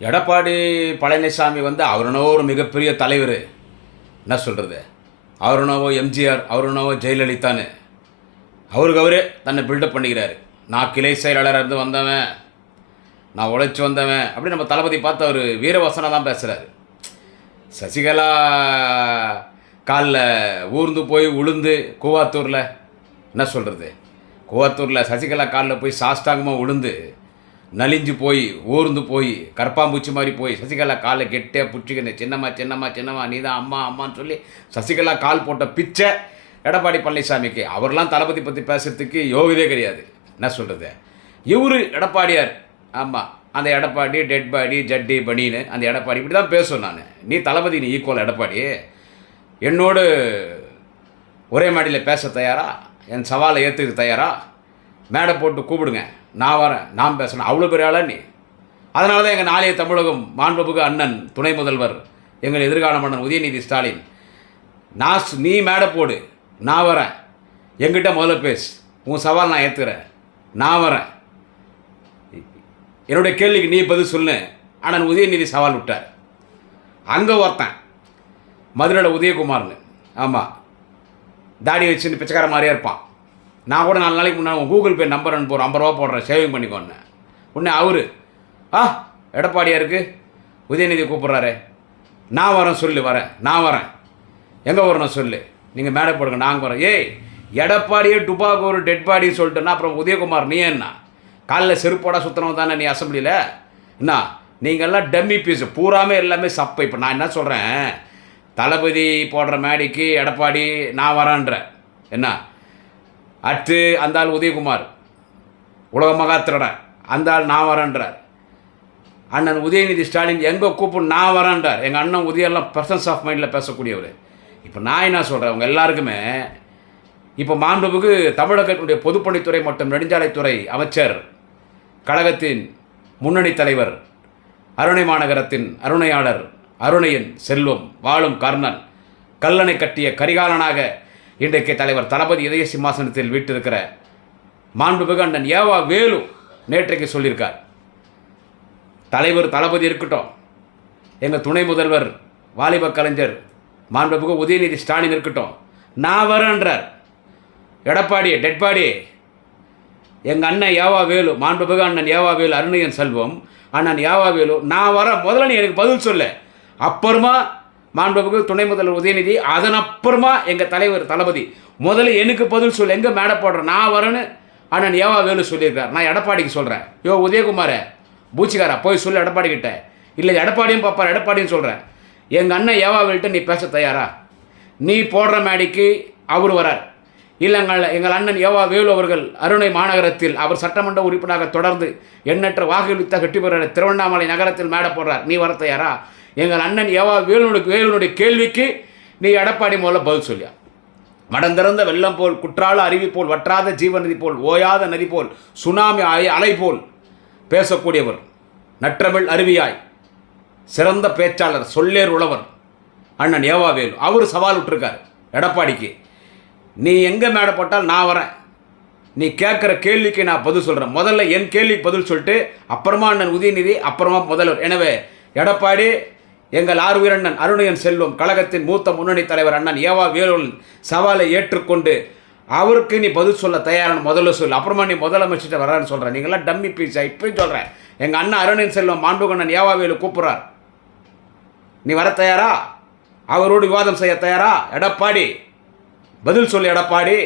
எடப்பாடி பழனிசாமி வந்து அவருனோ ஒரு மிகப்பெரிய தலைவர். என்ன சொல்கிறது அவருனவோ எம்ஜிஆர் அவருனவோ ஜெயலலிதான்னு. அவருக்கு அவரே தன்னை பில்டப் பண்ணிக்கிறாரு. நான் கிளை செயலாளராக இருந்து வந்தவன். நான் உழைச்சி வந்தவன். அப்படி நம்ம தளபதி பார்த்து அவர் வீரவசனாக தான் பேசுகிறாரு சசிகலா காலில் ஊர்ந்து போய் உளுந்து கூவாத்தூரில். என்ன சொல்கிறது கூவாத்தூரில் சசிகலா காலில் போய் சாஷ்டாங்கமாக உளுந்து நலிஞ்சு போய் ஊர்ந்து போய் கற்பாம்பூச்சி மாதிரி போய் சசிகலா காலை கெட்டே பிடிச்சிக்கின்னு சின்னம்மா சின்னம்மா சின்னம்மா நீ தான் அம்மா அம்மான்னு சொல்லி சசிகலா கால் போட்ட பிச்சை எடப்பாடி பழனிசாமிக்கு. அவர்லாம் தளபதி பற்றி பேசுறதுக்கு யோகியதே கிடையாது. என்ன சொல்கிறது இவர் எடப்பாடியார். ஆமாம் அந்த எடப்பாடி டெட் பாடி ஜட்டி பனின்னு அந்த எடப்பாடி இப்படி தான் பேசும் நான். நீ தளபதி நீ ஈக்குவல் எடப்பாடி. என்னோடு ஒரே மாடியில் பேச தயாரா? என் சவாலை ஏற்றுக்க தயாரா? மேடை போட்டு கூப்பிடுங்க. நான் வரேன் நான் பேசணும் அவ்வளோ பெரிய ஆளா நீ? அதனால தான் எங்கள் நாளைய தமிழகம் மாண்புமிகு அண்ணன் துணை முதல்வர் எங்கள் எதிர்கால மன்னன் உதயநிதி ஸ்டாலின். நான் ஸ்- நீ மேடை போடு நான் வரேன். எங்கிட்ட முதல்ல பேசு. உன் சவால் நான் ஏற்றுக்கிறேன் நான் வரேன். என்னுடைய கேள்விக்கு நீ பதில் சொல்லு. அண்ணன் உதயநிதி சவால் விட்டார். அங்கே ஒருத்தன் மதுரையில் உதயகுமார்னு. ஆமாம் தாடி வச்சுன்னு பிச்சைக்கார மாதிரியே இருப்பான். நான் கூட நாலு நாளைக்கு முன்னாடி கூகுள் பே நம்பர் அனுப்புகிறேன் ஐம்பது ரூபா போடுறேன் சேவிங் பண்ணிக்கோன்னு. உடனே அவரு. ஆ எடப்பாடியா இருக்கு? உதயநிதி கூப்பிட்றாரு. நான் வரேன் சொல்லு வரேன். நான் வரேன். எங்கே வரணும் சொல்லு? நீங்கள் மேடை போடுங்க நாங்கள் வரோம். ஏய் எடப்பாடியே டுபாக்கு ஒரு டெட் பாடின்னு சொல்லிட்டேன்னா அப்புறம் உதயகுமார் நீ என்ன? காலில் செருப்போட சுத்தனவன் தானே நீ அசம்பிளியில் என்ன? நீங்கள்லாம் டம்மி பீஸ் பூராமே எல்லாமே சப்பை. இப்போ நான் என்ன சொல்கிறேன் தளபதி போடுற மேடைக்கு எடப்பாடி நான் வரேன்ற. என்ன? அடுத்து அந்த ஆள் உதயகுமார். உலக மகாத்திரடன் அந்த ஆள் நான் வரேன்றார். அண்ணன் உதயநிதி ஸ்டாலின் எங்கே கூப்பிட்டு நான் வரேன்றார். எங்கள் அண்ணன் உதயெல்லாம் பர்சன்ஸ் ஆஃப் மைண்டில் பேசக்கூடியவர். இப்போ நான் என்ன சொல்கிறேன் அவங்க எல்லாருக்குமே இப்போ மாண்புமிகு தமிழகத்தினுடைய பொதுப்பணித்துறை மற்றும் நெடுஞ்சாலைத்துறை அமைச்சர் கழகத்தின் முன்னணி தலைவர் அருணை மாநகரத்தின் அருணையாளர் அருணையின் செல்வம் வாழும் கர்ணன் கல்லணை கட்டிய கரிகாலனாக இன்றைக்கு தலைவர் தளபதி இதய சிம்மாசனத்தில் வீட்டிருக்கிற மாண்புமிகு அண்ணன் ஏவா வேலு நேற்றைக்கு சொல்லியிருக்கார். தலைவர் தளபதி இருக்கட்டும். எங்கள் துணை முதல்வர் வாலிப கலைஞர் மாண்புமிகு உதயநிதி ஸ்டாலின் இருக்கட்டும். நான் வரேன்றார். எடப்பாடி டெட்பாடி. எங்கள் அண்ணன் ஏவா வேலு மாண்புமிகு அண்ணன் ஏவா வேலு அருணையன் செல்வம். அண்ணன் ஏவா வேலு நான் வரேன். முதல்ல நீ எனக்கு பதில் சொல்லு. அப்புறமா மாண்புமிகு துணை முதல்வர் உதயநிதி அதன் அப்புறமா எங்கள் தலைவர் தளபதி முதல்ல எனக்கு பதில் சொல் எங்கே மேடை போடுறேன் நான் வரேன்னு அண்ணன் ஏவா வேலு சொல்லியிருக்கார். நான் எடப்பாடிக்கு சொல்கிறேன் யோ உதயகுமார பூச்சிக்காரா போய் சொல்லு எடப்பாடி கிட்டே. இல்லை எடப்பாடியும் பாப்பார் எடப்பாடியும் சொல்கிறேன் எங்கள் அண்ணன் ஏவா வேல்கிட்ட நீ பேச தயாரா? நீ போடுற மேடைக்கு அவர் வரார். இல்லை எங்கள் எங்கள் அண்ணன் ஏவா வேலு அவர்கள் அருணை மாநகரத்தில் அவர் சட்டமன்ற உறுப்பினராக தொடர்ந்து எண்ணற்ற வாக்குறுத்த கட்டி பெற திருவண்ணாமலை நகரத்தில் மேடை போடுறார். நீ வர தயாரா? எங்கள் அண்ணன் ஏவா வேலுனுடைய வேலுனுடைய கேள்விக்கு நீ எடப்பாடி முதல்ல பதில் சொல்லியா? மடந்திறந்த வெள்ளம் போல் குற்றால அருவி போல் வற்றாத ஜீவநதி போல் ஓயாத நதி போல் சுனாமி அலை அலை போல் பேசக்கூடியவர் நற்றமிழ் அருவியாய் சிறந்த பேச்சாளர் சொல்லேர் உழவர் அண்ணன் ஏவா வேலு. அவர் சவால் விட்டுருக்கார் எடப்பாடிக்கு. நீ எங்கே மேடை போட்டால் நான் வரேன். நீ கேட்குற கேள்விக்கு நான் பதில் சொல்கிறேன் முதல்ல என் கேள்விக்கு பதில் சொல்லிட்டு அப்புறமா அண்ணன் உதயநிதி அப்புறமா முதல்வர். எனவே எடப்பாடி எங்கள் ஆறு வீரண்ணன் அருணையன் செல்வம் கழகத்தின் மூத்த முன்னணி தலைவர் அண்ணன் ஏவா வேலுவின் சவாலை ஏற்றுக்கொண்டு அவருக்கு நீ பதில் சொல்ல தயாரான முதல்ல சொல். அப்புறமா நீ முதலமைச்சர்கிட்ட வரான்னு சொல்கிறேன் நீங்களாம் டம்மி பீஸா இப்பயும் சொல்கிறேன் எங்கள் அண்ணன் அருணையன் செல்வம் மாண்புகண்ணன் ஏவா வேலு கூப்பிட்றார் நீ வர தயாரா? அவரோடு விவாதம் செய்ய தயாரா? எடப்பாடி பதில் சொல்லு எடப்பாடி.